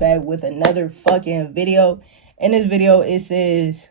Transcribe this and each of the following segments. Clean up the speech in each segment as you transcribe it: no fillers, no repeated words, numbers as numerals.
back with another fucking video. In this video, it says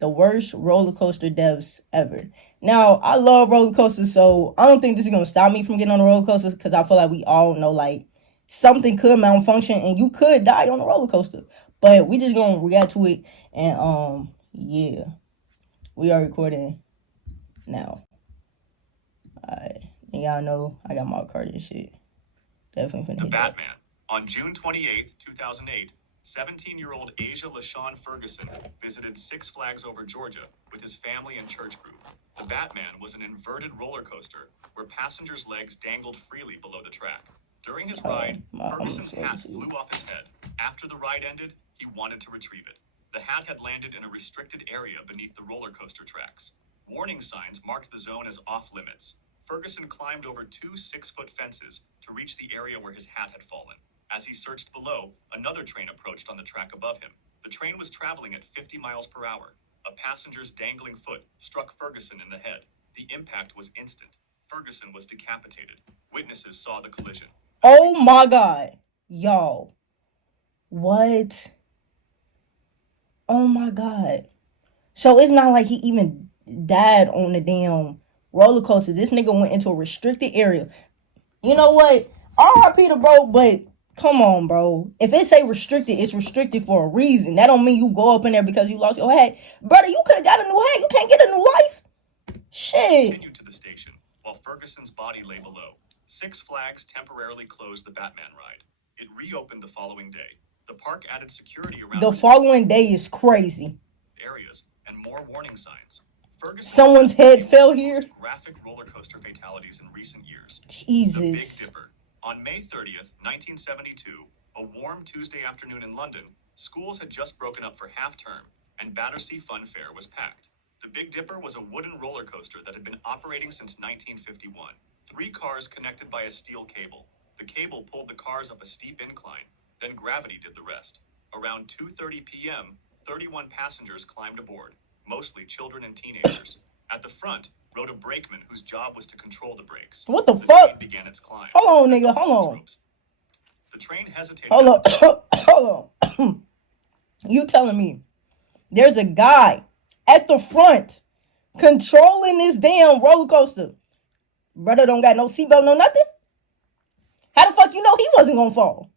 the worst roller coaster deaths ever. Now, I love roller coasters, so I don't think this is gonna stop me from getting on a roller coaster because I feel like we all know like something could malfunction and you could die on a roller coaster. But we just gonna react to it and yeah, we are recording now. Alright, and y'all know I got my card and shit. Definitely finna The Batman. On June 28th, 2008, 17-year-old Asia LaShawn Ferguson visited Six Flags Over Georgia with his family and church group. The Batman was an inverted roller coaster where passengers' legs dangled freely below the track. During his ride, Ferguson's hat flew off his head. After the ride ended, he wanted to retrieve it. The hat had landed in a restricted area beneath the roller coaster tracks. Warning signs marked the zone as off-limits. Ferguson climbed over two 6-foot fences to reach the area where his hat had fallen. As he searched below, another train approached on the track above him. The train was traveling at 50 miles per hour. A passenger's dangling foot struck Ferguson in the head. The impact was instant. Ferguson was decapitated. Witnesses saw the collision. Oh my God. Y'all. What? Oh my God. So it's not like he even died on the damn roller coaster. This nigga went into a restricted area. You know what? R.I.P. to bro, but come on, bro. If it say restricted, it's restricted for a reason. That don't mean you go up in there because you lost your hat. Brother, you could have got a new hat. You can't get a new life. Shit. Continued to the station while Ferguson's body lay below. Six Flags temporarily closed the Batman ride. It reopened the following day. The park added security around the following day is crazy. Areas and more warning signs. Ferguson Someone's head fell here. Graphic roller coaster fatalities in recent years. Jesus. The Big Dipper. On May 30th, 1972, a warm Tuesday afternoon in London, schools had just broken up for half-term, and Battersea Fun Fair was packed. The Big Dipper was a wooden roller coaster that had been operating since 1951. 3 cars connected by a steel cable. The cable pulled the cars up a steep incline, then gravity did the rest. Around 2:30 p.m., 31 passengers climbed aboard, mostly children and teenagers. At the front rode a brakeman whose job was to control the brakes. What the fuck? Train began its climb. Hold on, nigga. Hold on. The train hesitated. Hold on. Hold on. You telling me there's a guy at the front controlling this damn roller coaster? Brother don't got no seatbelt, no nothing? How the fuck you know he wasn't gonna fall?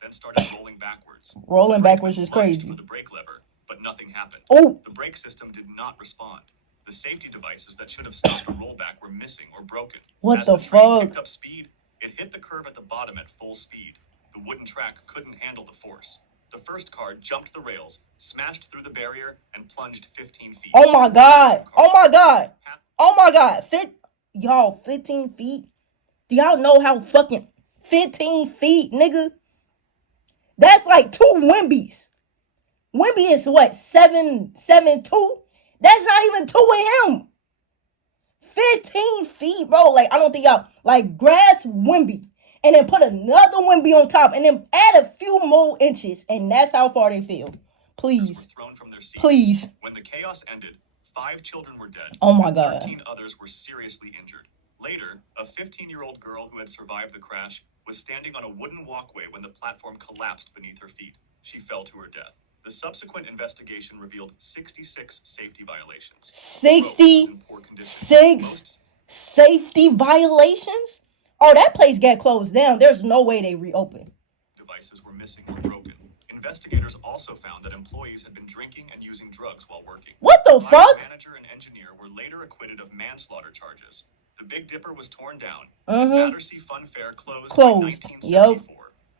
Then started rolling backwards. Rolling backwards is crazy. For the brake lever, but nothing happened. Oh. The brake system did not respond. The safety devices that should have stopped the rollback were missing or broken. What As the train fuck? picked up speed, it hit the curve at the bottom at full speed. The wooden track couldn't handle the force. The first car jumped the rails, smashed through the barrier, and plunged 15 feet. Oh my God. Oh my God. Oh my God. 15 feet? Do y'all know how fucking 15 feet, nigga? That's like 2 Wimbies. Wimby is what? 7'2"? That's not even 2 of him. 15 feet, bro. Like, I don't think y'all, like, grass Wimby. And then put another Wimby on top. And then add a few more inches. And that's how far they feel. Please. Were thrown from their seats. Please. When the chaos ended, 5 children were dead. Oh my God. 13 others were seriously injured. Later, a 15-year-old girl who had survived the crash was standing on a wooden walkway when the platform collapsed beneath her feet. She fell to her death. The subsequent investigation revealed 66 safety violations. 66 safety violations? Oh, that place got closed down. There's no way they reopened. Devices were missing or broken. Investigators also found that employees had been drinking and using drugs while working. What the fuck? Manager and engineer were later acquitted of manslaughter charges. The Big Dipper was torn down. Battersea Fun Fair closed. In 1974. Yep.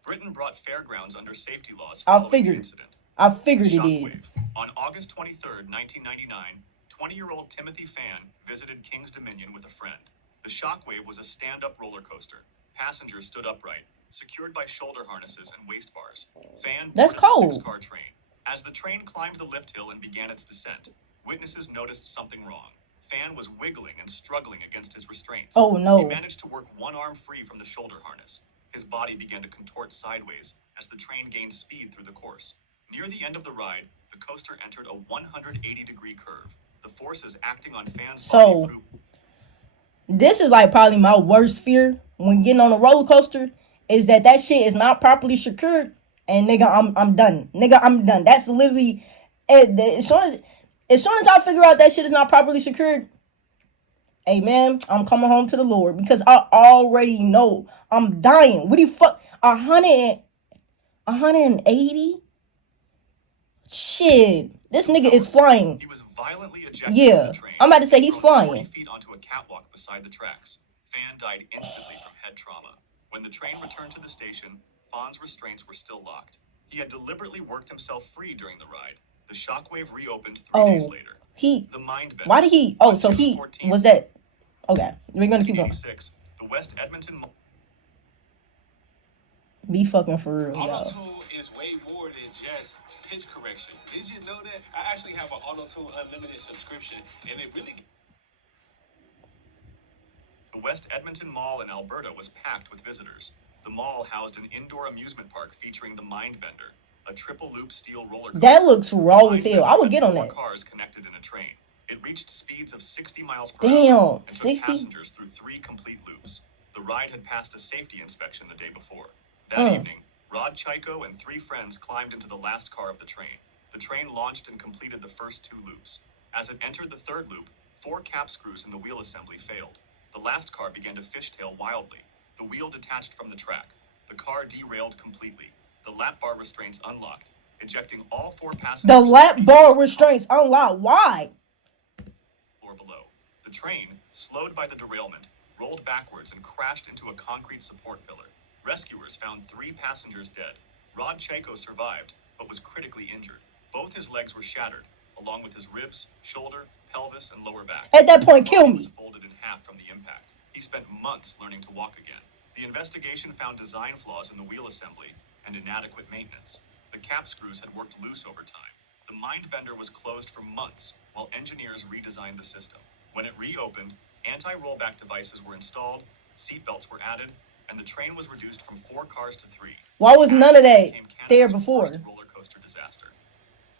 Britain brought fairgrounds under safety laws following the incident. I figured it did. On August 23rd, 1999, 20-year-old Timothy Fan visited King's Dominion with a friend. The Shockwave was a stand-up roller coaster. Passengers stood upright, secured by shoulder harnesses and waist bars. Fan boarded the 6-car train. As the train climbed the lift hill and began its descent, witnesses noticed something wrong. Fan was wiggling and struggling against his restraints. Oh no. He managed to work one arm free from the shoulder harness. His body began to contort sideways as the train gained speed through the course. Near the end of the ride, the coaster entered a 180-degree curve. The forces acting on Fan's body through... This is like probably my worst fear when getting on a roller coaster is that shit is not properly secured And nigga, I'm done. Nigga, I'm done. That's literally it. As soon as I figure out that shit is not properly secured, hey man, I'm coming home to the Lord because I already know I'm dying. What do you fuck? 180? Shit. This nigga is flying. He was violently ejected Yeah, from the train. I'm about to say he's thrown 40 flying. feet onto a catwalk beside the tracks. Fan died instantly from head trauma. When the train returned to the station, Fahn's restraints were still locked. He had deliberately worked himself free during the ride. The shockwave reopened 3 days later. The mind bender. Why did he? Oh, so he 14th, was that? Okay, we're gonna keep going. The West Edmonton. Be fucking for real, y'all. Auto-tune is way more than just pitch correction. Did you know that? I actually have an Auto-tune Unlimited subscription, and it really... The West Edmonton Mall in Alberta was packed with visitors. The mall housed an indoor amusement park featuring the Mind Bender, a triple-loop steel roller coaster. That looks raw as hell. I would get on that. 4 cars connected in a train. It reached speeds of 60 miles per hour. Damn, and 60? took passengers through 3 complete loops. The ride had passed a safety inspection the day before. That evening, Rod Chico and 3 friends climbed into the last car of the train. The train launched and completed the first 2 loops. As it entered the 3rd loop, 4 cap screws in the wheel assembly failed. The last car began to fishtail wildly. The wheel detached from the track. The car derailed completely. The lap bar restraints unlocked, ejecting all 4 passengers. The lap bar restraints unlocked. Why? Or below. The train, slowed by the derailment, rolled backwards and crashed into a concrete support pillar. Rescuers found 3 passengers dead. Rod Chico survived, but was critically injured. Both his legs were shattered, along with his ribs, shoulder, pelvis, and lower back. At that point, kill me. He was folded in half from the impact. He spent months learning to walk again. The investigation found design flaws in the wheel assembly and inadequate maintenance. The cap screws had worked loose over time. The Mind Bender was closed for months while engineers redesigned the system. When it reopened, anti-rollback devices were installed, seatbelts were added, and the train was reduced from 4 cars to 3. Why was none of that there before? Roller coaster disaster.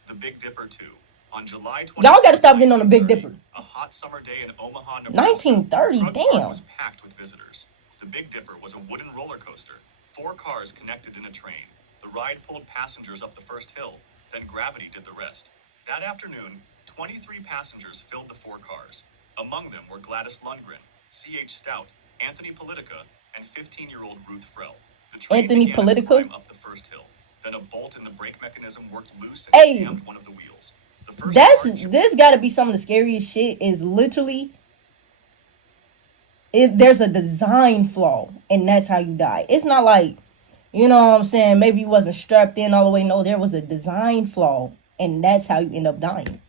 The Big Dipper 2. On July 20th, y'all gotta stop getting on the Big Dipper. A hot summer day in Omaha, Nebraska. 1930, damn. Was packed with visitors. The Big Dipper was a wooden roller coaster. 4 cars connected in a train. The ride pulled passengers up the first hill, then gravity did the rest. That afternoon, 23 passengers filled the 4 cars. Among them were Gladys Lundgren, C.H. Stout, Anthony Politica, and 15-year-old Ruth Frell. The train began its climb up the first hill. Then a bolt in the brake mechanism worked loose and jammed one of the wheels. The first this got to be some of the scariest shit. Is literally there's a design flaw, and that's how you die. It's not like, you know what I'm saying, maybe you wasn't strapped in all the way. No, there was a design flaw, and that's how you end up dying.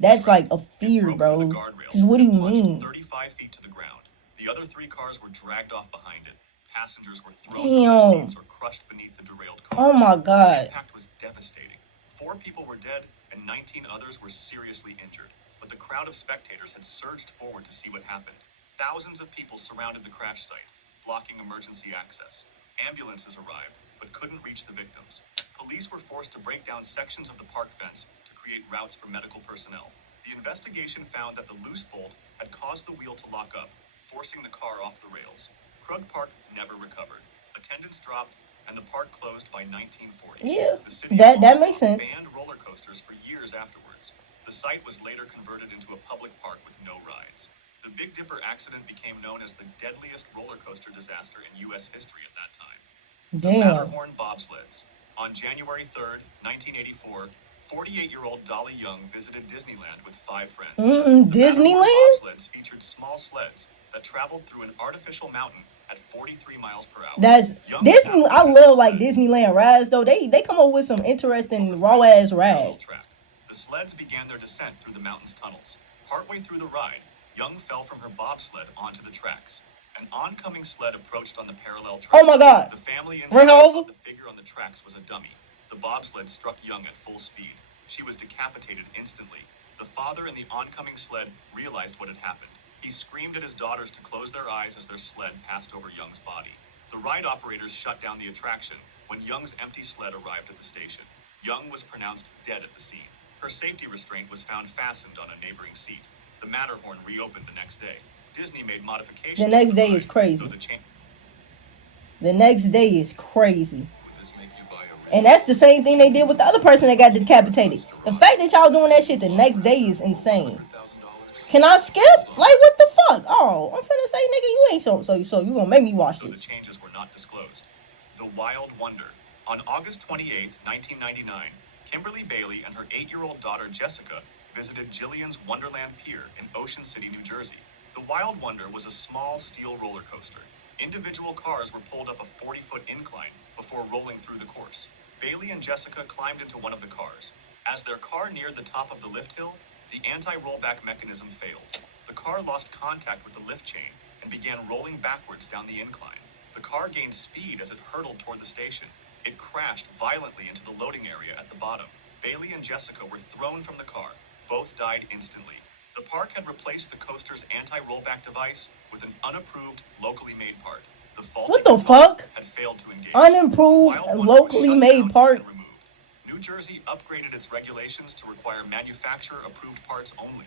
That's like a fear, bro. Just what do you mean? 35 feet to the ground. The other 3 cars were dragged off behind it. Passengers were thrown from their seats or crushed beneath the derailed cars. Oh my God. The impact was devastating. 4 people were dead and 19 others were seriously injured. But the crowd of spectators had surged forward to see what happened. Thousands of people surrounded the crash site, blocking emergency access. Ambulances arrived, but couldn't reach the victims. Police were forced to break down sections of the park fence to create routes for medical personnel. The investigation found that the loose bolt had caused the wheel to lock up, forcing the car off the rails. Krug Park never recovered. Attendance dropped, and the park closed by 1940. Yeah, the city that makes sense. Banned roller coasters for years afterwards. The site was later converted into a public park with no rides. The Big Dipper accident became known as the deadliest roller coaster disaster in U.S. history at that time. Damn. The Matterhorn bobsleds. On January 3rd, 1984, 48-year-old Dolly Young visited Disneyland with 5 friends. Disneyland? Bobsleds featured small sleds that traveled through an artificial mountain at 43 miles per hour. That's Disney. I love like Disneyland rides though. They come up with some interesting raw ass rides. The sleds began their descent through the mountain's tunnels. Partway through the ride, Young fell from her bobsled onto the tracks. An oncoming sled approached on the parallel track. Oh my God! The family inside thought the figure on the tracks was a dummy. The bobsled struck Young at full speed. She was decapitated instantly. The father in the oncoming sled realized what had happened. He screamed at his daughters to close their eyes as their sled passed over Young's body. The ride operators shut down the attraction when Young's empty sled arrived at the station. Young was pronounced dead at the scene. Her safety restraint was found fastened on a neighboring seat. The Matterhorn reopened the next day. Disney made modifications. The next day is crazy. The next day is crazy. Would this make you buy a And that's the same thing they did with the other person that got decapitated. The fact that y'all doing that shit the next day is insane. Can I skip? Like, what the fuck? Oh, I'm finna say, nigga, you ain't so you gonna make me watch So the this. changes were not disclosed. The Wild Wonder. On August 28, 1999, Kimberly Bailey and her 8-year-old daughter Jessica visited Jillian's Wonderland Pier in Ocean City, New Jersey. The Wild Wonder was a small steel roller coaster. Individual cars were pulled up a 40-foot incline before rolling through the course. Bailey and Jessica climbed into one of the cars. As their car neared the top of the lift hill, the anti-rollback mechanism failed. The car lost contact with the lift chain and began rolling backwards down the incline. The car gained speed as it hurtled toward the station. It crashed violently into the loading area at the bottom. Bailey and Jessica were thrown from the car. Both died instantly. The park had replaced the coaster's anti-rollback device with an unapproved, locally made part. The faulty What the component fuck? had failed to engage. Unimproved, The Wild Wonder locally was shut made down part. and removed. New Jersey upgraded its regulations to require manufacturer-approved parts only.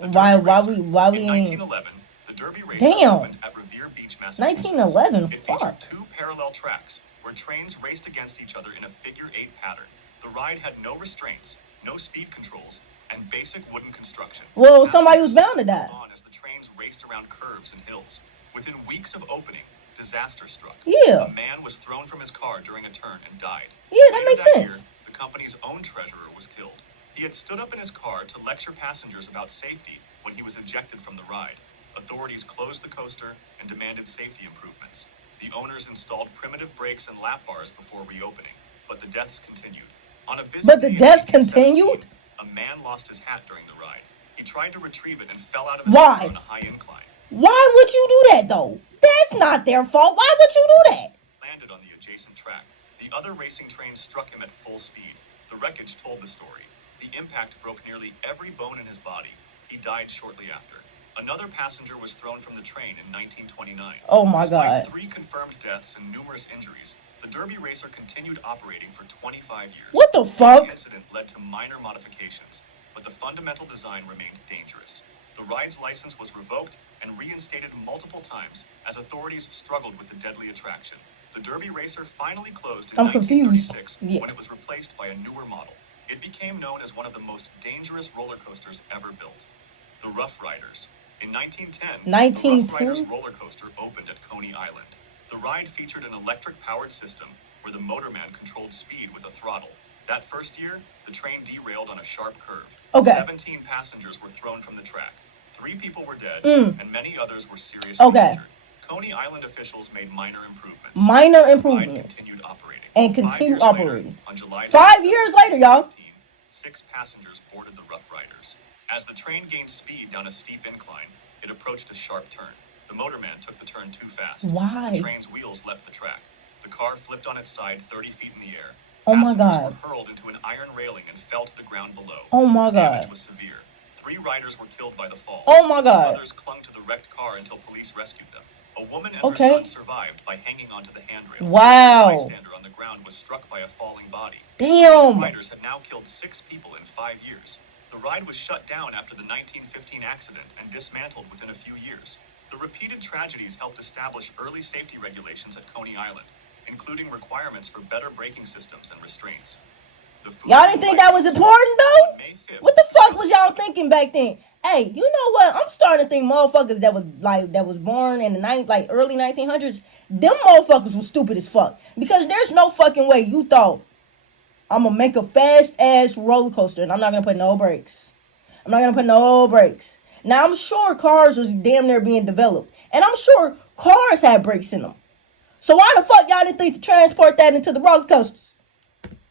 The Why Derby Racer. we In ain't 1911, the Derby Racer Damn. opened at Revere Beach, Massachusetts. 1911? It featured Fuck. 2 parallel tracks where trains raced against each other in a figure-8 pattern. The ride had no restraints, no speed controls, and basic wooden construction. Well, somebody was Passengers bound to die. on as the trains raced around curves and hills. Within weeks of opening, disaster struck. Yeah. A man was thrown from his car during a turn and died. Yeah, that Later makes that sense. year, the company's own treasurer was killed. He had stood up in his car to lecture passengers about safety when he was ejected from the ride. Authorities closed the coaster and demanded safety improvements. The owners installed primitive brakes and lap bars before reopening, but the deaths continued. On a busy But the day in deaths 1917, continued? a man lost his hat during the ride. He tried to retrieve it and fell out of his Why? car on a high incline. Why would you do that though? That's not their fault. Why would you do that? Landed on the adjacent track. The other racing trains struck him at full speed. The wreckage told the story. The impact broke nearly every bone in his body. He died shortly after. Another passenger was thrown from the train in 1929. Oh my Despite God. 3 confirmed deaths and numerous injuries, the Derby Racer continued operating for 25 years. What the Each fuck? incident led to minor modifications, but the fundamental design remained dangerous. The ride's license was revoked and reinstated multiple times as authorities struggled with the deadly attraction. The Derby Racer finally closed in I'm confused. 1936 Yeah. when it was replaced by a newer model. It became known as one of the most dangerous roller coasters ever built. The Rough Riders. In 1910, the Rough Riders 1910? roller coaster opened at Coney Island. The ride featured an electric-powered system where the motorman controlled speed with a throttle. That first year, the train derailed on a sharp curve. Okay. 17 passengers were thrown from the track. 3 people were dead, and many others were seriously Okay. injured. Coney Island officials made minor improvements. Minor The ride improvements. continued operating. And 5 continue years later, operating. on July 5 27, years later, y'all. 2015, 6 passengers boarded the Rough Riders. As the train gained speed down a steep incline, it approached a sharp turn. The motorman took the turn too fast. Why? The train's wheels left the track. The car flipped on its side 30 feet in the air. Oh my Passengers God. were hurled into an iron railing and fell to the ground below. Oh my The damage God. was severe. 3 riders were killed by the fall. Oh my 2 God. others clung to the wrecked car until police rescued them. A woman and Okay. her son survived by hanging onto the handrail. Wow. A bystander on the ground was struck by a falling body. Damn. Riders had now killed 6 people in 5 years. The ride was shut down after the 1915 accident and dismantled within a few years. The repeated tragedies helped establish early safety regulations at Coney Island, including requirements for better braking systems and restraints. The food Y'all didn't think that was important though? On May 5th, What the fuck was y'all thinking back then? Hey, you know what? I'm starting to think motherfuckers that was born in the early 1900s, them motherfuckers was stupid as fuck. Because there's no fucking way you thought I'm gonna make a fast ass roller coaster and I'm not gonna put no brakes. I'm not gonna put no brakes. Now I'm sure cars was damn near being developed, and I'm sure cars had brakes in them. So why the fuck y'all didn't think to transport that into the roller coasters?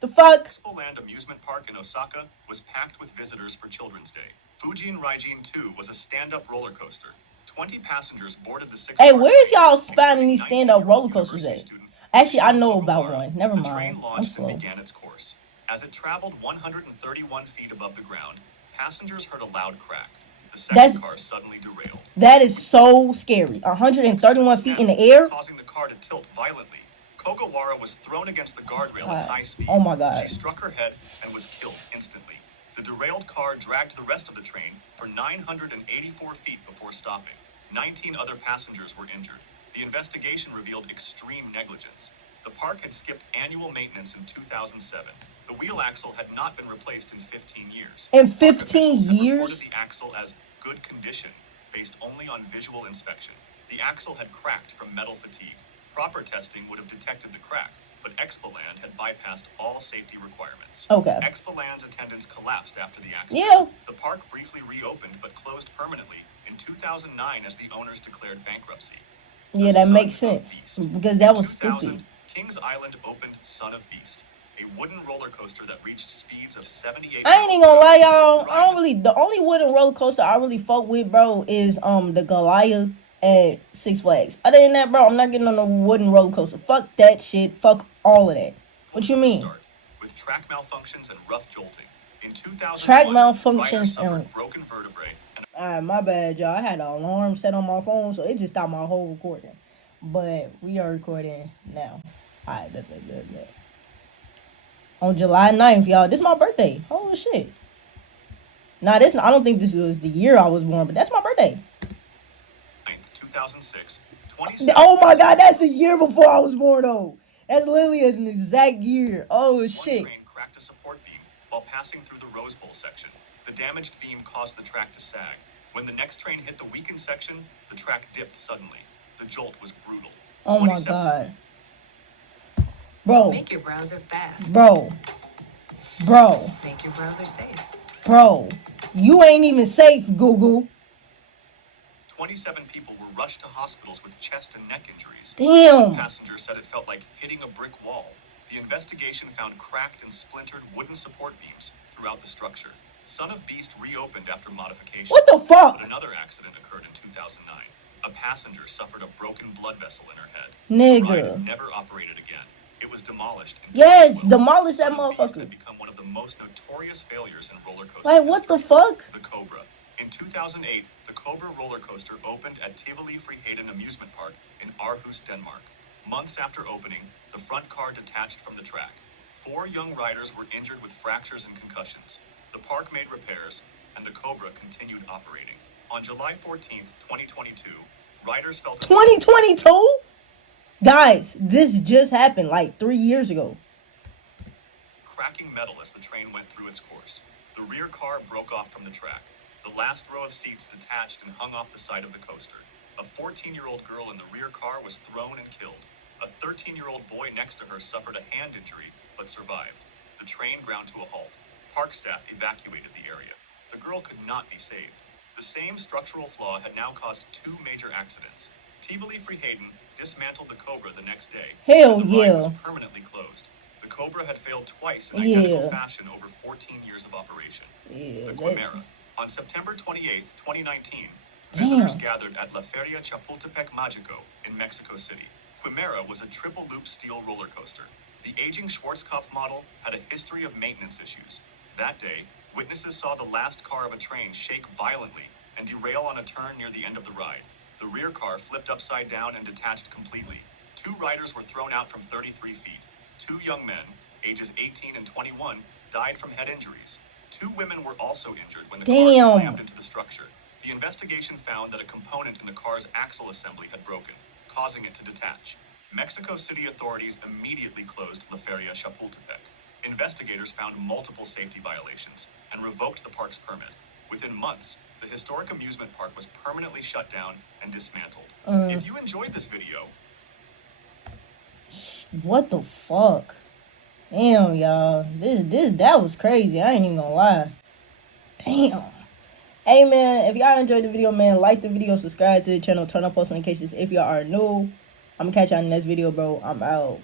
The fuck? Expo Land Amusement Park in Osaka was packed with visitors for Children's Day. Fujin Raijin 2 was a stand-up roller coaster. 20 passengers boarded the 6 Hey, car where's train, y'all finding these including stand-up 19-year-old roller coasters university at? student Actually, I know Fukuhara. about one. Never The train mind. I'm launched and slow. began its course. As it traveled 131 feet above the ground, passengers heard a loud crack. The second car suddenly derailed. That is so scary. 131 feet in the air? Causing the car to tilt violently. Kogawara was thrown against the guardrail God. at high speed. Oh my God. She struck her head and was killed instantly. The derailed car dragged the rest of the train for 984 feet before stopping. 19 other passengers were injured. The investigation revealed extreme negligence. The park had skipped annual maintenance in 2007. The wheel axle had not been replaced in 15 years. In Park 15 officials had years? reported the axle as good condition based only on visual inspection. The axle had cracked from metal fatigue. Proper testing would have detected the crack, but Expoland had bypassed all safety requirements. Okay. Expoland's attendance collapsed after the accident. Yeah. The park briefly reopened but closed permanently in 2009 as the owners declared bankruptcy. Yeah, The that Son makes of sense. Beast. Because that In was 2000, stupid. Kings Island opened Son of Beast, a wooden roller coaster that reached speeds of 78 I ain't miles even per gonna hour. lie, y'all. The I don't ride- really. The only wooden roller coaster I really fuck with, bro, is the Goliath at Six Flags. Other than that, bro, I'm not getting on a wooden roller coaster. Fuck that shit. Fuck all of that. What you mean? Start, with track malfunctions and rough jolting. In 2001, Track riders malfunctions suffered and. broken vertebrae and Alright, my bad, y'all. I had an alarm set on my phone, so it just stopped my whole recording. But we are recording now. Alright, bet. On July 9th, y'all. This is my birthday. Holy shit. Nah, I don't think this was the year I was born, but that's my birthday. 2006, 27 Oh my god, that's a year before I was born, though. That's literally an exact year. Oh One shit. train cracked a support beam while passing through the Rose Bowl section. The damaged beam caused the track to sag. When the next train hit the weakened section, the track dipped suddenly. The jolt was brutal. Oh my 27 god. Bro. Make your browser fast. Bro. Make your browser safe. Bro. You ain't even safe, Google. 27 people were rushed to hospitals with chest and neck injuries. Damn. Passengers said it felt like hitting a brick wall. The investigation found cracked and splintered wooden support beams throughout the structure. Son of Beast reopened after modification. What the fuck? But another accident occurred in 2009. A passenger suffered a broken blood vessel in her head. Nigga. The ride never operated again. It was demolished in Yes, 2012. demolish that Son of Beast motherfucker. had become one of the most notorious failures in roller coaster Like, what the history. fuck? The Cobra. In 2008, the Cobra roller coaster opened at Tivoli Friheden Amusement Park in Aarhus, Denmark. Months after opening, the front car detached from the track. 4 young riders were injured with fractures and concussions. The park made repairs, and the Cobra continued operating. On July 14th, 2022, riders felt 2022? Guys, this just happened like 3 years ago. cracking metal as the train went through its course. The rear car broke off from the track. The last row of seats detached and hung off the side of the coaster. A 14-year-old girl in the rear car was thrown and killed. A 13-year-old boy next to her suffered a hand injury, but survived. The train ground to a halt. Park staff evacuated the area. The girl could not be saved. The same structural flaw had now caused 2 major accidents. Tivoli Friheden dismantled the Cobra the next day. Hell and the ride yeah. was permanently closed. The Cobra had failed twice in identical Yeah. fashion over 14 years of operation. Yeah, The that, Quimera. On September 28, 2019, Damn. visitors gathered at La Feria Chapultepec Mágico in Mexico City. Quimera was a triple-loop steel roller coaster. The aging Schwarzkopf model had a history of maintenance issues. That day, witnesses saw the last car of a train shake violently and derail on a turn near the end of the ride. The rear car flipped upside down and detached completely. 2 riders were thrown out from 33 feet. 2 young men, ages 18 and 21, died from head injuries. 2 women were also injured when the car Damn. slammed into the structure. The investigation found that a component in the car's axle assembly had broken, causing it to detach. Mexico City authorities immediately closed La Feria Chapultepec. Investigators found multiple safety violations and revoked the park's permit. Within months, the historic amusement park was permanently shut down and dismantled. If you enjoyed this video, What the fuck? Damn, y'all. That was crazy. I ain't even gonna lie. Damn. Hey, man, if y'all enjoyed the video, man, like the video, subscribe to the channel, turn on post notifications if y'all are new. I'm gonna catch y'all in the next video, bro. I'm out.